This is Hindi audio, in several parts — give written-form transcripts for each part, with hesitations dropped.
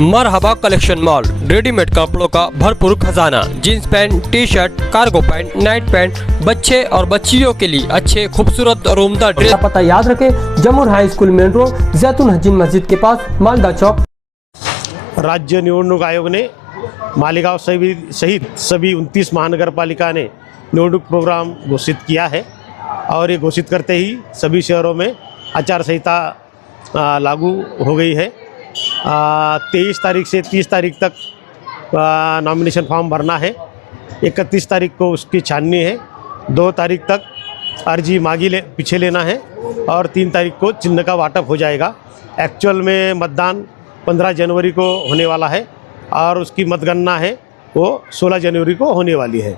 मरहबा कलेक्शन मॉल, रेडीमेड कपड़ों का भरपूर खजाना। Jeans pant, T shirt, cargo pant, night pant, बच्चे और बच्चियों के लिए अच्छे खूबसूरत और उम्दा ड्रेस। पता याद रखें, जमुर हाई स्कूल मेन रोड, जैतून हजीन मस्जिद के पास, मालदा चौक। राज्य निवडणूक आयोग ने मालेगांव सहित सभी 29 महानगर पालिका ने निवडणूक प्रोग्राम घोषित किया है और ये घोषित करते ही सभी शहरों में आचार संहिता लागू हो गई है। 23 तारीख से 30 तारीख तक नॉमिनेशन फॉर्म भरना है। 31 तारीख को उसकी छाननी है। 2 तारीख तक अर्जी पीछे लेना है और 3 तारीख को चिन्ह का वाटप हो जाएगा। एक्चुअल में मतदान 15 जनवरी को होने वाला है और उसकी मतगणना है वो 16 जनवरी को होने वाली है।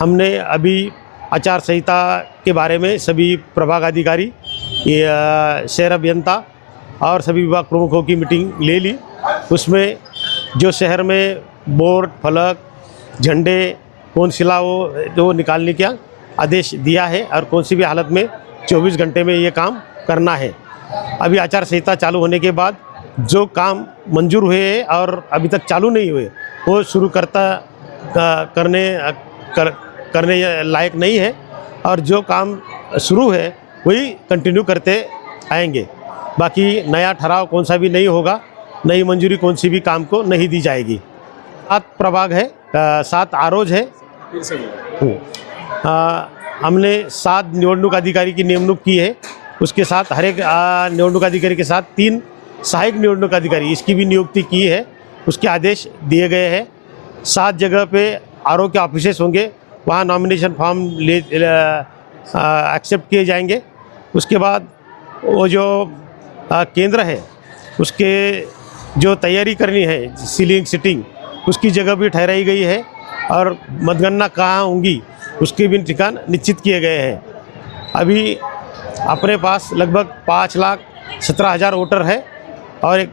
हमने अभी आचार संहिता के बारे में सभी प्रभाग अधिकारी, शहर अभियंता और सभी विभाग प्रमुखों की मीटिंग ले ली। उसमें जो शहर में बोर्ड, फलक, झंडे, कौन सिला वो निकालने का आदेश दिया है और कौन सी भी हालत में 24 घंटे में ये काम करना है। अभी आचार संहिता चालू होने के बाद जो काम मंजूर हुए हैं और अभी तक चालू नहीं हुए वो शुरू करने लायक नहीं है और जो काम शुरू है वही कंटिन्यू करते आएंगे। बाकी नया ठहराव कौन सा भी नहीं होगा, नई मंजूरी कौन सी भी काम को नहीं दी जाएगी। 7 प्रभाग है, 7 आरोज है। हमने 7 निवडणूक अधिकारी की नियुक्ति की है। उसके साथ हर एक निवडणूक अधिकारी के साथ 3 सहायक निवडणूक अधिकारी इसकी भी नियुक्ति की है। उसके आदेश दिए गए हैं। 7 जगह पे आरओ के ऑफिसेस होंगे, वहाँ नॉमिनेशन फॉर्म एक्सेप्ट किए जाएंगे। उसके बाद वो जो केंद्र है उसके जो तैयारी करनी है, सीलिंग सिटिंग, उसकी जगह भी ठहराई गई है और मतगणना कहाँ होंगी उसके भी ठिकान निश्चित किए गए हैं। अभी अपने पास लगभग 5,17,000 वोटर है और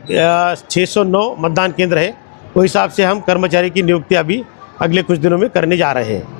609 मतदान केंद्र है। उस हिसाब से हम कर्मचारी की नियुक्ति अभी अगले कुछ दिनों में करने जा रहे हैं।